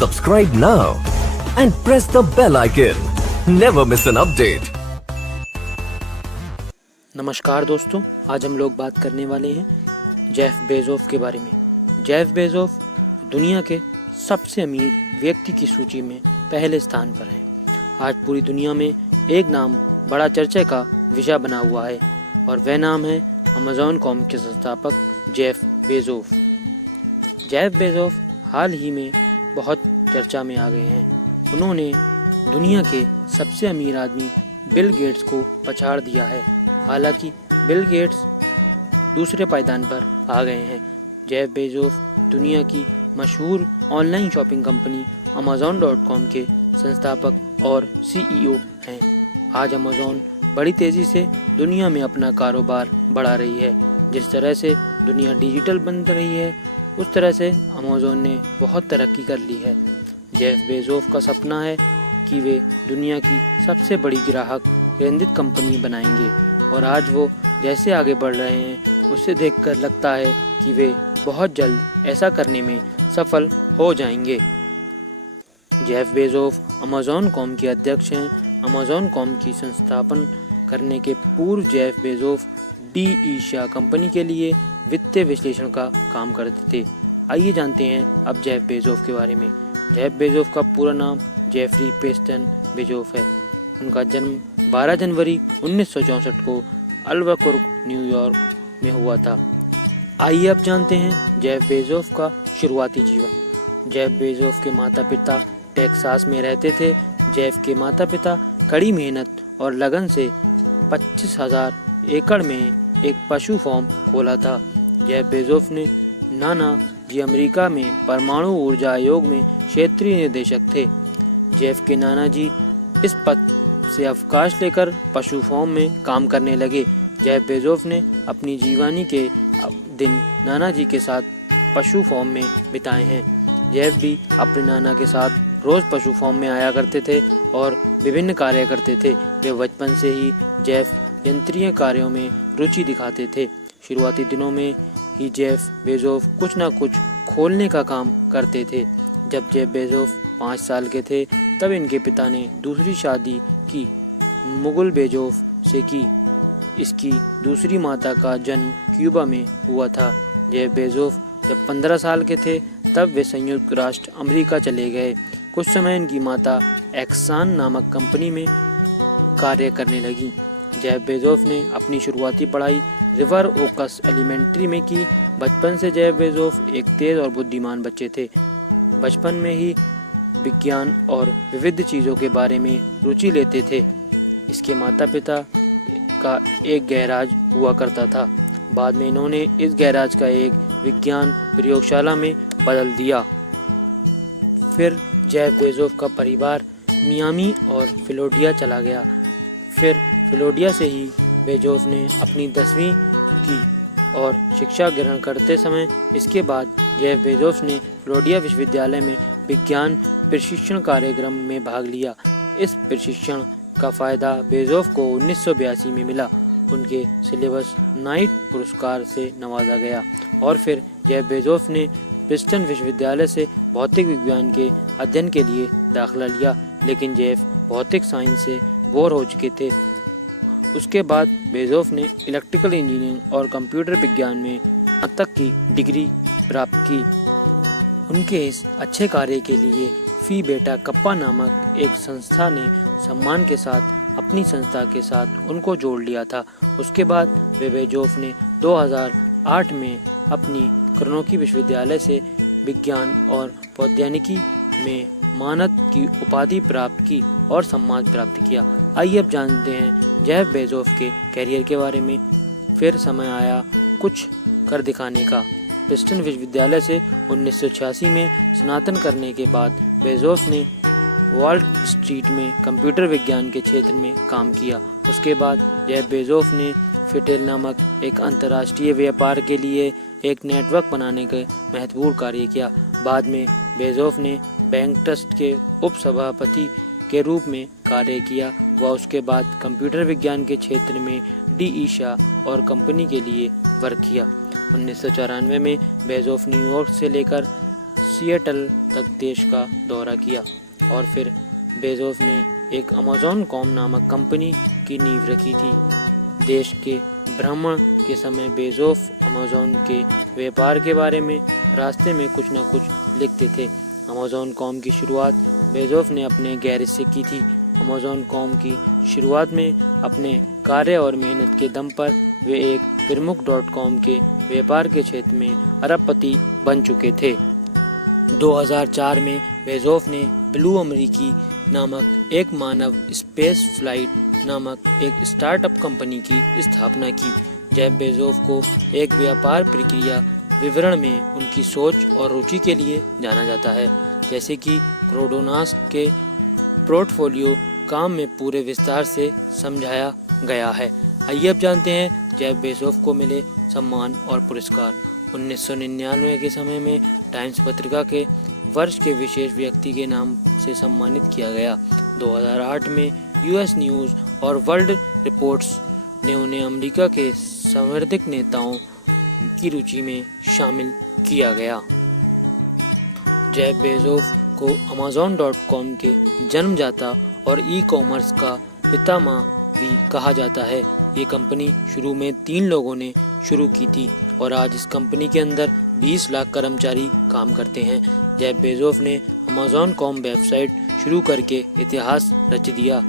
Subscribe now and press the bell icon. Never miss an update. नमस्कार दोस्तों, आज हम लोग बात करने वाले हैं जेफ बेजोस के बारे में। जेफ बेजोस दुनिया के सबसे अमीर व्यक्ति की सूची में पहले स्थान पर हैं। आज पूरी दुनिया में एक नाम बड़ा चर्चा का विषय बना हुआ है और वह नाम है अमेज़न के संस्थापक जेफ बेजोस। जेफ बेजोस हाल ही में बहुत चर्चा में आ गए हैं। उन्होंने दुनिया के सबसे अमीर आदमी बिल गेट्स को पछाड़ दिया है। हालांकि बिल गेट्स दूसरे पायदान पर आ गए हैं। जेफ बेजोस दुनिया की मशहूर ऑनलाइन शॉपिंग कंपनी Amazon.com के संस्थापक और CEO हैं। आज अमेज़न बड़ी तेज़ी से दुनिया में अपना कारोबार बढ़ा रही है। जिस तरह से दुनिया डिजिटल बन रही है, उस तरह से अमेज़न ने बहुत तरक्की कर ली है। जेफ बेजोस का सपना है कि वे दुनिया की सबसे बड़ी ग्राहक केंद्रित कंपनी बनाएंगे और आज वो जैसे आगे बढ़ रहे हैं, उसे देखकर लगता है कि वे बहुत जल्द ऐसा करने में सफल हो जाएंगे। जेफ बेजोस Amazon.com के अध्यक्ष हैं। Amazon.com की संस्थापन करने के पूर्व Jeff Bezos D E Shaw company के लिए वित्तीय विश्लेषण का काम करते थे। आइए जानते हैं अब जेफ बेजोस के बारे में। जेफ बेजोस का पूरा नाम जेफरी प्रेस्टन बेजोस है। उनका जन्म 12 जनवरी 1964 को अल्बुकर्क, न्यूयॉर्क में हुआ था। आइए अब जानते हैं जेफ बेजोस का शुरुआती जीवन। जेफ बेजोस के माता पिता टेक्सास में रहते थे। जेफ के माता पिता कड़ी मेहनत और लगन से 25,000 एकड़ में एक पशु फार्म खोला था। जेफ बेजोस ने नाना जी अमेरिका में परमाणु ऊर्जा आयोग में क्षेत्रीय निदेशक थे। जेफ के नाना जी इस पद से अवकाश लेकर पशु फार्म में काम करने लगे। जेफ बेजोस ने अपनी जीवानी के दिन नाना जी के साथ पशु फार्म में बिताए हैं। जेफ भी अपने नाना के साथ रोज पशु फार्म में आया करते थे और विभिन्न कार्य करते थे। वे बचपन से ही जेफ यंत्रीय कार्यों में रुचि दिखाते थे। शुरुआती दिनों में ही जेफ बेजोस कुछ न कुछ खोलने का काम करते थे। जब जेफ बेजोस 5 साल के थे, तब इनके पिता ने दूसरी शादी की मुगल बेजोस से की। इसकी दूसरी माता का जन्म क्यूबा में हुआ था। जेफ बेजोस जब 15 साल के थे, तब वे संयुक्त राष्ट्र अमेरिका चले गए। कुछ समय इनकी माता एक्सान नामक कंपनी में कार्य करने लगी। जेफ बेजोस ने अपनी शुरुआती पढ़ाई रिवर ओकस एलिमेंट्री में की। बचपन से जेफ बेजोस एक तेज और बुद्धिमान बच्चे थे। बचपन में ही विज्ञान और विविध चीज़ों के बारे में रुचि लेते थे। इसके माता पिता का एक गैराज हुआ करता था। बाद में इन्होंने इस गैराज का एक विज्ञान प्रयोगशाला में बदल दिया। फिर जेफ बेजोस का परिवार मियामी और फिलाडेल्फिया चला गया। फिर फिलाडेल्फिया से ही बेजोस ने अपनी 10वीं की और शिक्षा ग्रहण करते समय इसके बाद जेफ बेजोस ने फिलाडेल्फिया विश्वविद्यालय में विज्ञान प्रशिक्षण कार्यक्रम में भाग लिया। इस प्रशिक्षण का फ़ायदा बेजोस को 1982 में मिला। उनके सिलेबस नाइट पुरस्कार से नवाजा गया और फिर जेफ बेजोस ने प्रिंसटन विश्वविद्यालय से भौतिक विज्ञान के अध्ययन के लिए दाखिला लिया, लेकिन जेफ भौतिक साइंस से बोर हो चुके थे। उसके बाद बेजोस ने इलेक्ट्रिकल इंजीनियरिंग और कंप्यूटर विज्ञान में स्नातक की डिग्री प्राप्त की। उनके इस अच्छे कार्य के लिए फी बेटा कप्पा नामक एक संस्था ने सम्मान के साथ अपनी संस्था के साथ उनको जोड़ लिया था। उसके बाद वे बेजोस ने 2008 में अपनी कर्नोकी विश्वविद्यालय से विज्ञान और प्रौद्योगिकी में मानद की उपाधि प्राप्त की और सम्मान प्राप्त किया। आइए अब जानते हैं जेफ बेजोस के कैरियर के बारे में। फिर समय आया कुछ कर दिखाने का। प्रिंसटन विश्वविद्यालय से 1986 में स्नातन करने के बाद बेजोस ने वॉल स्ट्रीट में कंप्यूटर विज्ञान के क्षेत्र में काम किया। उसके बाद जेफ बेजोस ने फिटेल नामक एक अंतर्राष्ट्रीय व्यापार के लिए एक नेटवर्क बनाने का महत्वपूर्ण कार्य किया। बाद में बेजोस ने बैंक ट्रस्ट के उप सभापति के रूप में कार्य किया व उसके बाद कंप्यूटर विज्ञान के क्षेत्र में डी ईशा और कंपनी के लिए वर्क किया। 1994 में बेजोस न्यूयॉर्क से लेकर सिएटल तक देश का दौरा किया और फिर बेजोस ने एक अमेज़न.कॉम नामक कंपनी की नींव रखी थी। देश के भ्रमण के समय बेजोस अमेज़न के व्यापार के बारे में रास्ते में कुछ न कुछ लिखते थे। अमेज़न.कॉम की शुरुआत बेजोस ने अपने गैरेज से की थी। अमेज़न.कॉम की शुरुआत में अपने कार्य और मेहनत के दम पर वे एक प्रमुख .com के व्यापार के क्षेत्र में अरबपति बन चुके थे। 2004 में बेजोस ने ब्लू अमेरिकी नामक एक मानव स्पेस फ्लाइट नामक एक स्टार्टअप कंपनी की स्थापना की। जेफ बेजोस को एक व्यापार प्रक्रिया विवरण में उनकी सोच और रुचि के लिए जाना जाता है, जैसे कि क्रोडोनास के पोर्टफोलियो काम में पूरे विस्तार से समझाया गया है। आइए अब जानते हैं जेफ बेजोस को मिले सम्मान और पुरस्कार। 1999 के समय में टाइम्स पत्रिका के वर्ष के विशेष व्यक्ति के नाम से सम्मानित किया गया। 2008 में यूएस न्यूज़ और वर्ल्ड रिपोर्ट्स ने उन्हें अमेरिका के संवर्धित नेताओं की सूची में शामिल किया गया। जेफ बेजोस को अमेज़न.कॉम के जन्मदाता और ई-कॉमर्स का पितामह भी कहा जाता है। ये कंपनी शुरू में 3 लोगों ने शुरू की थी और आज इस कंपनी के अंदर 20 लाख कर्मचारी काम करते हैं। जेफ बेजोस ने अमेज़न.कॉम वेबसाइट शुरू करके इतिहास रच दिया।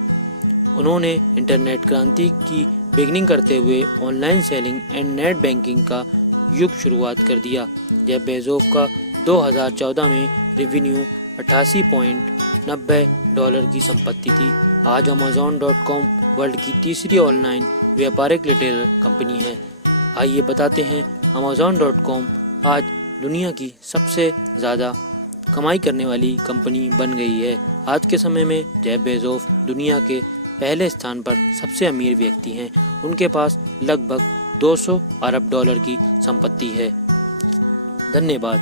उन्होंने इंटरनेट क्रांति की बिगिनिंग करते हुए online selling and net banking का युग शुरुआत कर दिया। जेफ बेजोस का 2014 में रेवेन्यू $88.90 की संपत्ति थी। आज अमेज़न.कॉम वर्ल्ड की तीसरी ऑनलाइन व्यापारिक रिटेलर कंपनी है। आइए बताते हैं अमेज़न.कॉम आज दुनिया की सबसे ज़्यादा कमाई करने वाली कंपनी बन गई है। आज के समय में जेफ बेजोस दुनिया के पहले स्थान पर सबसे अमीर व्यक्ति हैं। उनके पास लगभग $200 अरब की संपत्ति है। धन्यवाद।